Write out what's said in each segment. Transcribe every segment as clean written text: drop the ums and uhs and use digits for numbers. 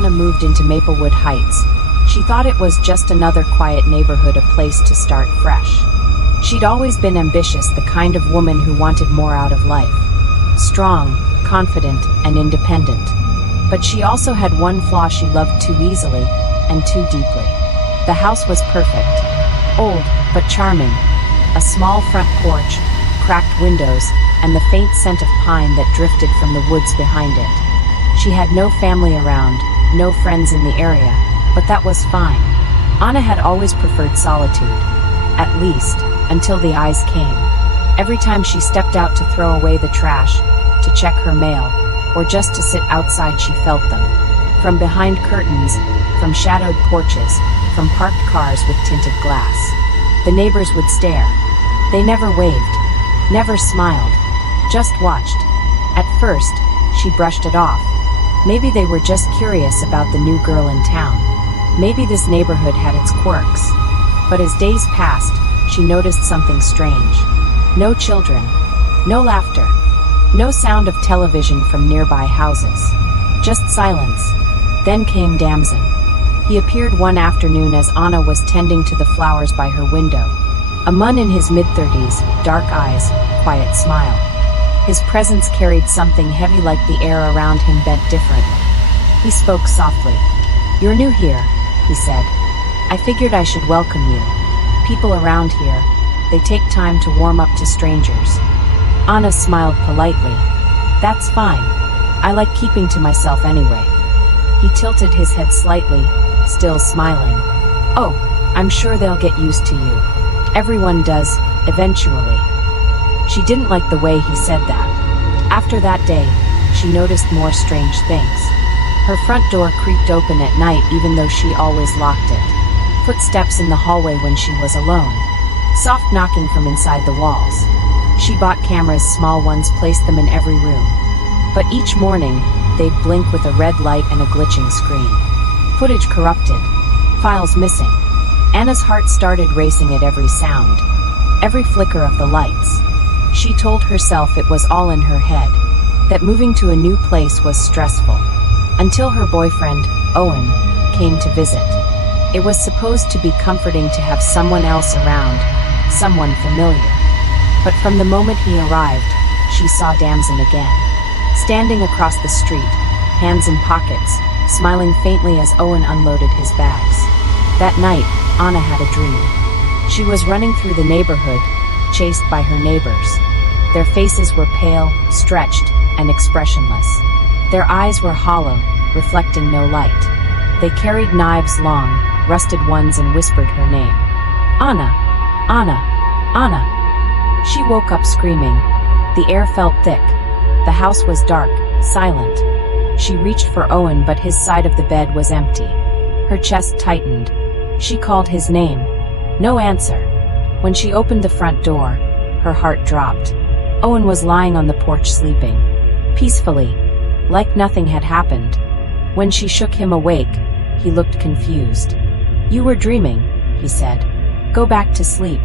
Anna moved into Maplewood Heights, she thought it was just another quiet neighborhood, a place to start fresh. She'd always been ambitious, the kind of woman who wanted more out of life. Strong, confident, and independent. But she also had one flaw: she loved too easily and too deeply. The house was perfect. Old, but charming. A small front porch, cracked windows, and the faint scent of pine that drifted from the woods behind it. She had no family around, no friends in the area, but that was fine. Anna had always preferred solitude. At least, until the eyes came. Every time she stepped out to throw away the trash, to check her mail, or just to sit outside, she felt them. From behind curtains, from shadowed porches, from parked cars with tinted glass. The neighbors would stare. They never waved, never smiled, just watched. At first, she brushed it off. Maybe they were just curious about the new girl in town. Maybe this neighborhood had its quirks. But as days passed, she noticed something strange. No children, no laughter, no sound of television from nearby houses. Just silence. Then came Damson. He appeared one afternoon as Anna was tending to the flowers by her window. A man in his mid-30s, dark eyes, quiet smile. His presence carried something heavy, like the air around him bent differently. He spoke softly. "You're new here," he said. "I figured I should welcome you. People around here, they take time to warm up to strangers." Anna smiled politely. "That's fine. I like keeping to myself anyway." He tilted his head slightly, still smiling. "Oh, I'm sure they'll get used to you. Everyone does, eventually." She didn't like the way he said that. After that day, she noticed more strange things. Her front door creaked open at night even though she always locked it. Footsteps in the hallway when she was alone. Soft knocking from inside the walls. She bought cameras, small ones, placed them in every room. But each morning, they'd blink with a red light and a glitching screen. Footage corrupted. Files missing. Anna's heart started racing at every sound. Every flicker of the lights. She told herself it was all in her head. That moving to a new place was stressful. Until her boyfriend, Owen, came to visit. It was supposed to be comforting to have someone else around, someone familiar. But from the moment he arrived, she saw Damson again. Standing across the street, hands in pockets, smiling faintly as Owen unloaded his bags. That night, Anna had a dream. She was running through the neighborhood, chased by her neighbors. Their faces were pale, stretched, and expressionless. Their eyes were hollow, reflecting no light. They carried knives, long, rusted ones, and whispered her name. "Anna! Anna! Anna!" She woke up screaming. The air felt thick. The house was dark, silent. She reached for Owen, but his side of the bed was empty. Her chest tightened. She called his name. No answer. When she opened the front door, her heart dropped. Owen was lying on the porch sleeping. Peacefully. Like nothing had happened. When she shook him awake, he looked confused. "You were dreaming," he said. "Go back to sleep."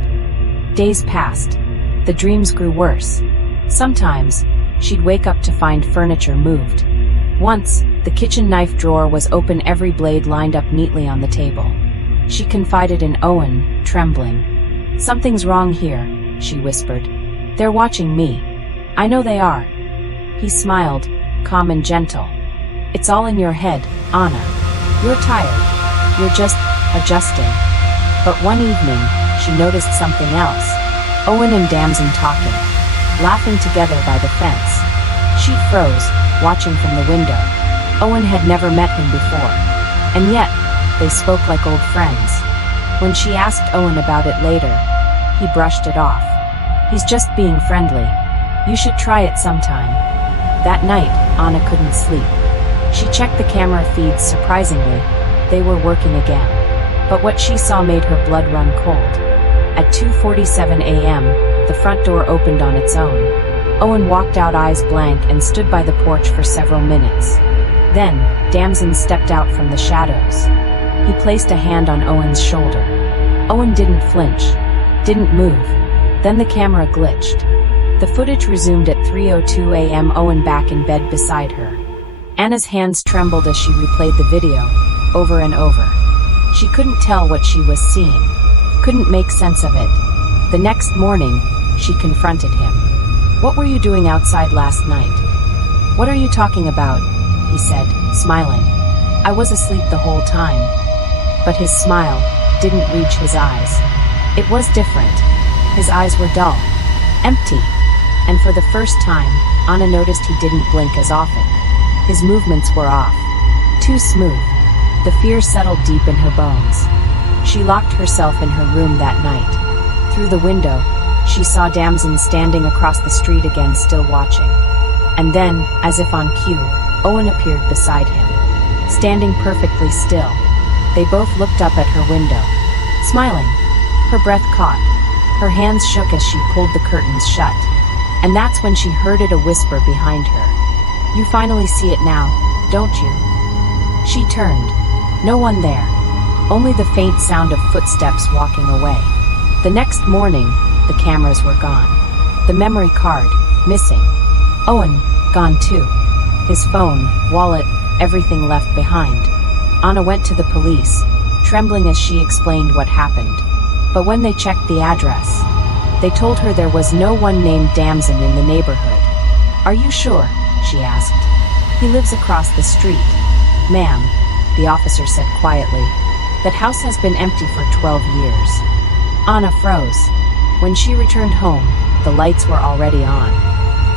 Days passed. The dreams grew worse. Sometimes, she'd wake up to find furniture moved. Once, the kitchen knife drawer was open, every blade lined up neatly on the table. She confided in Owen, trembling. "Something's wrong here," she whispered. "They're watching me. I know they are." He smiled, calm and gentle. "It's all in your head, Anna. You're tired. You're just adjusting." But one evening, she noticed something else. Owen and Damson talking, laughing together by the fence. She froze, watching from the window. Owen had never met him before. And yet, they spoke like old friends. When she asked Owen about it later, he brushed it off. "He's just being friendly. You should try it sometime." That night, Anna couldn't sleep. She checked the camera feeds. Surprisingly, they were working again. But what she saw made her blood run cold. At 2:47 a.m., the front door opened on its own. Owen walked out, eyes blank, and stood by the porch for several minutes. Then, Damson stepped out from the shadows. He placed a hand on Owen's shoulder. Owen didn't flinch, didn't move. Then the camera glitched. The footage resumed at 3:02 a.m. Owen back in bed beside her. Anna's hands trembled as she replayed the video, over and over. She couldn't tell what she was seeing, couldn't make sense of it. The next morning, she confronted him. "What were you doing outside last night?" "What are you talking about?" he said, smiling. "I was asleep the whole time." But his smile didn't reach his eyes. It was different. His eyes were dull, empty, and for the first time, Anna noticed he didn't blink as often. His movements were off, too smooth. The fear settled deep in her bones. She locked herself in her room that night. Through the window, she saw Damson standing across the street again, still watching. And then, as if on cue, Owen appeared beside him, standing perfectly still. They both looked up at her window, smiling. Her breath caught. Her hands shook as she pulled the curtains shut. And that's when she heard a whisper behind her. "You finally see it now, don't you?" She turned. No one there. Only the faint sound of footsteps walking away. The next morning, the cameras were gone. The memory card, missing. Owen, gone too. His phone, wallet, everything left behind. Anna went to the police, trembling as she explained what happened. But when they checked the address, they told her there was no one named Damson in the neighborhood. "Are you sure?" she asked. "He lives across the street." "Ma'am," the officer said quietly, "that house has been empty for 12 years. Anna froze. When she returned home, the lights were already on.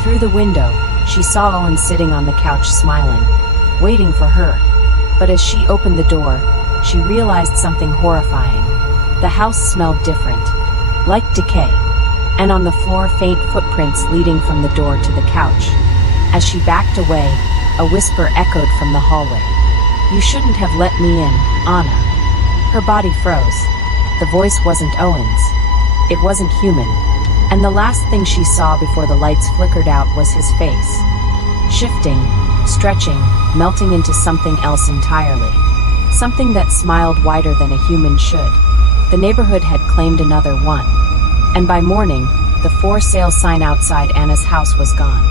Through the window, she saw Owen sitting on the couch smiling, waiting for her. But as she opened the door, she realized something horrifying. The house smelled different, like decay, and on the floor faint footprints leading from the door to the couch. As she backed away, a whisper echoed from the hallway. "You shouldn't have let me in, Anna." Her body froze. The voice wasn't Owen's. It wasn't human. And the last thing she saw before the lights flickered out was his face. Shifting, stretching, melting into something else entirely. Something that smiled wider than a human should. The neighborhood had claimed another one. And by morning, the for sale sign outside Anna's house was gone.